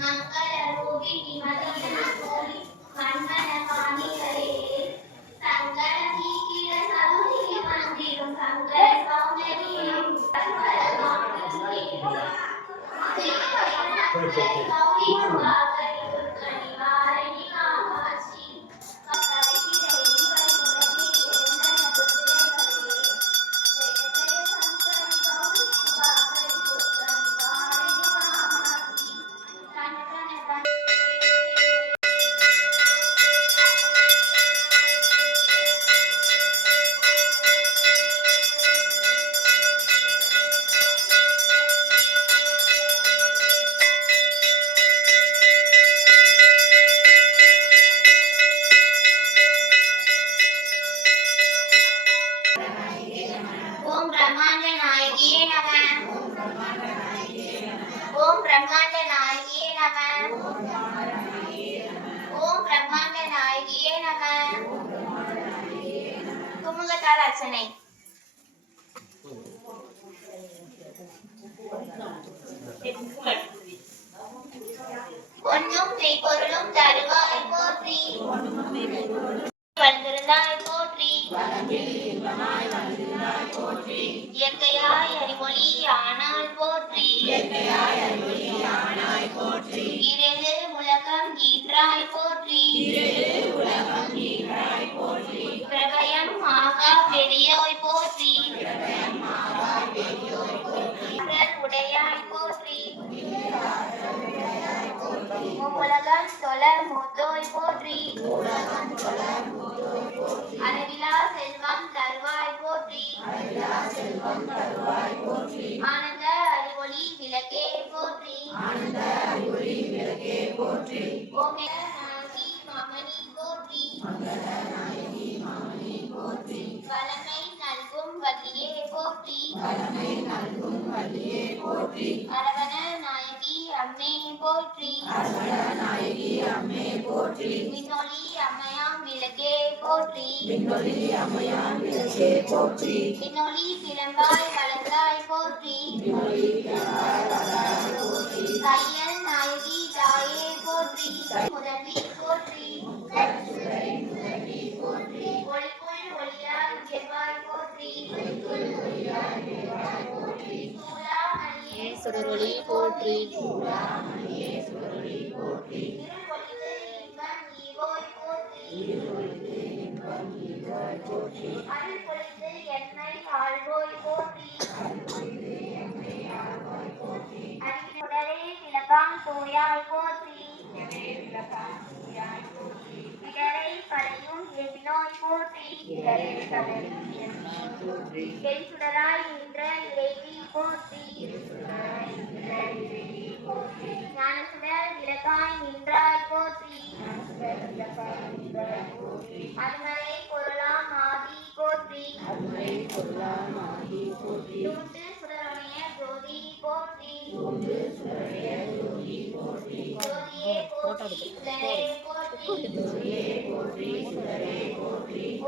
மங்களரூபிணி மதியனோடி மன்மன காமிகளே சங்கட தீக்கிர சதுரிய மந்திரம் சங்கர சௌந்தரியம் ஓம் பிரம்மாண்ட நாயகியே நம. ஓம் பிரம்மாண்ட நாயகியே நம. குமுகத்தால் அர்ச்சனை. பொன்னும் மெய்ப்பொருளும் தருவாய் போற்றி வந்திருந்தாய் போற்றி இயற்கையாய் அறிவொளி ஆனாய் போற்றி இரவு உலகம் ஈற்றாய் போற்றி பிரபயம் ஆகா பெரியோய் போற்றி உடையாய் போற்றி உலகம் தொல மூத்தோய் போற்றி அளவிலா செல்வம் தருவாய் போற்றி ஆனந்த அறிவொளி விளக்கே போற்றி ஓமே நாயகி மாமணி போற்றி வளமை நல்கும் வள்ளியே போற்றி அரவண நாயகி அம்மே போற்றி விண்ணொளி அம்மையாம் விளக்கே போற்றி விண்ணொளி பிளம்பாய் வளர்ந்தாய் போற்றி தையல் நாயகி தாயே போற்றி முதல்வி போற்றி ஒளிக்குள் ஒளியாய் உயர்வாய் போற்றி சூடாமணியே சுடரொளி போற்றி இருள்பொழிந்து இன்பம் ஈவோய் போற்றி அருள் பொழிந்து என்னை ஆழ்வோய் போற்றி அடிக்குடரே விளக்காம் தோயாய் போற்றி இடரை பறையும் எதினோய் போற்றி சுடராய் நின்ற இறைவி போற்றி ஞானசுடர் விளக்காய் நின்றாய் போற்றி அருமறை பொருளாம் ஆதி போற்றி தூண்டு சுடரொழிய ஜோதி போற்றி ஜோதியே போற்றி சுடரே போற்றி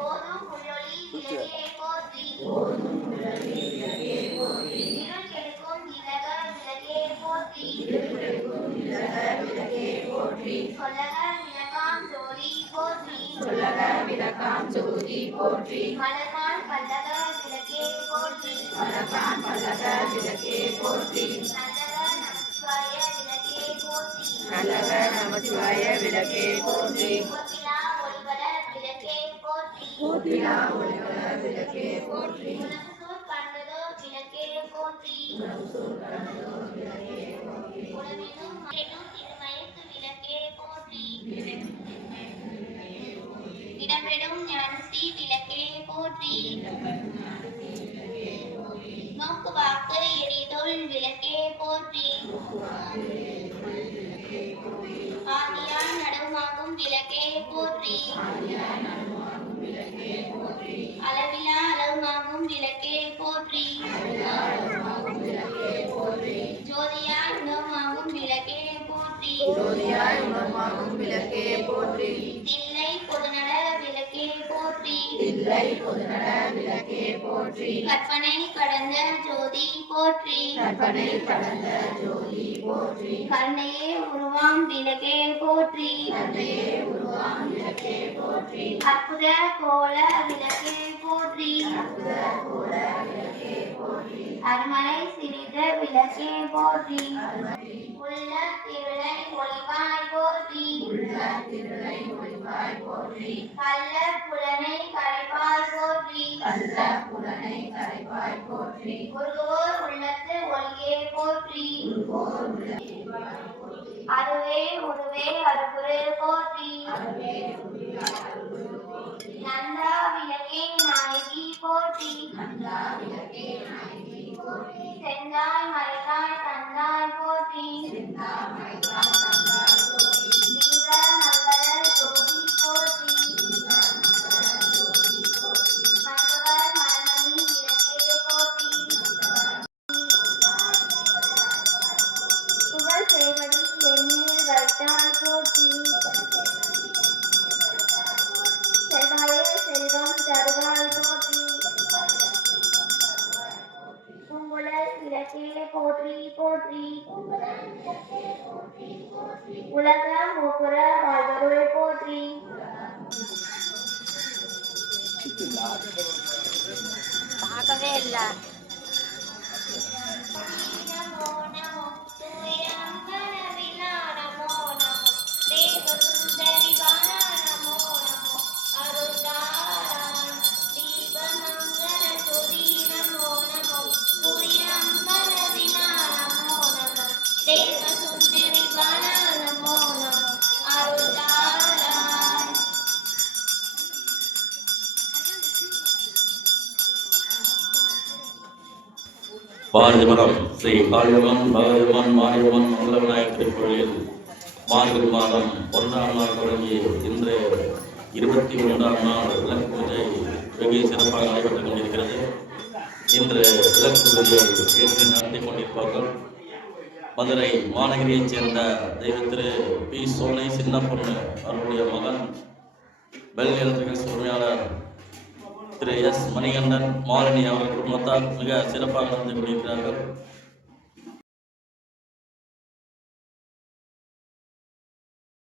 ஓதும் புள்ளொளி விளக்கே போற்றி இருள் கெடுக்கும் விலக விளக்கே போற்றி சொல்லக விளக்காம் ஜோதி போற்றி மலர்கான் பல்லக விளக்கே போற்றி நல்லக நமசிவாய விளக்கே போற்றி கோபிலா ஒளிவர விளக்கே போற்றி கண்டதோ விளக்கே போற்றி உலகினும் திருமயத்து விளக்கே போற்றி இடம்பெறும் ஞானசி விளக்கே போற்றி நோக்கு வாக்கு எரிதொள் விளக்கே போற்றி ஆதியா நடுமாகும் விளக்கே போற்றி அளவிலா அளவுமாகும் விளக்கே போற்றி ஜோதியாய் உணவுமாகும் விளக்கே போற்றி தில்லை பொதுநட விளக்கே போற்றி தில்லை பொதுநட விளக்கே போற்றி. கற்பனை கடந்த ஜோதி போற்றி. கற்பனை கடந்த ஜோதி போற்றி. கருணையே உருவாம் விளக்கே போற்றி. கருணையே உருவாம் விளக்கே போற்றி. அற்புத கோல விளக்கே போற்றி. அற்புத கோல விளக்கே போற்றி. அருமலை சிறித விளக்கே போற்றி. உள்ள திருளை ஒளிவாய் போற்றி. உள்ள திருளை ஒளிவாய் போற்றி. கள்ள புலனை கரைப்பாய் போற்றி. கள்ள புலனை கரைப்பாய் போற்றி. உருகுவோர் உள்ளத்து ஒளியே போற்றி. உருவோர் உள்ள அருவே உருவே அருகுரு போற்றி. அருவே உருவே அருகுரு போற்றி. நந்தா விளக்கே நாயகி போற்றி. நந்தா விளக்கே நாயகி போற்றி. செந்தாய் மலைதாய் தந்தாய் போற்றி. செந்தாய் மலைதாய் தந்தாய் போற்றி. தீப மங்கள ஜோதி போற்றி. தீப மங்கள ஜோதி போற்றி. மணிவர் மலமணி விளக்கே போற்றி. புகழ் சேவடி எண்ணில் வைத்தாய் போற்றி. செல்வாயே செல்வம் தருவாய் போற்றி. பூங்குழல் விளக்கே போற்றி போற்றி. உலகம் மூப்புற வாழ்வருள் போற்றி. பார்க்கவே இல்லை. நமோ நமோ தூயம்பலவிலா நமோ நமோ தேவ சுந்தரி பாலா நமோ நமோ அருள்தாராய் தீபமங்கள ஜோதி நமோ நமோ தூயம்பலவிலா நமோ நமோ தேவ சுந்தரி பாலா நமோ நமோ அருள்தாராய். பாரதிபுரம் ஸ்ரீ காளியம்மன் பகவதியம்மன் மாரியம்மன் மங்கள விநாயகர் திருக்கோயிலில் மார்கழி மாதம் 1ஆம் நாள் தொடங்கி இன்று 23ஆம் நாள் விளக்கு பூஜை வெகு சிறப்பாக நடைபெற்றுக் கொண்டிருக்கிறது. இன்று விளக்கு பூஜையை ஏற்றி நடத்தி கொண்டிருப்பார்கள் மதுரை மாநகரியைச் சேர்ந்த தெய்வ திரு பி. சோலை சின்ன பொண்ணு அவருடைய மகன் பெல் எலக்ட்ரிகல்ஸ் உரிமையாளர் திரு எஸ். மணிகண்டன் மாலினி அவர்கள் குடும்பத்தார் மிக சிறப்பாக நடந்து கொண்டிருக்கிறார்கள்.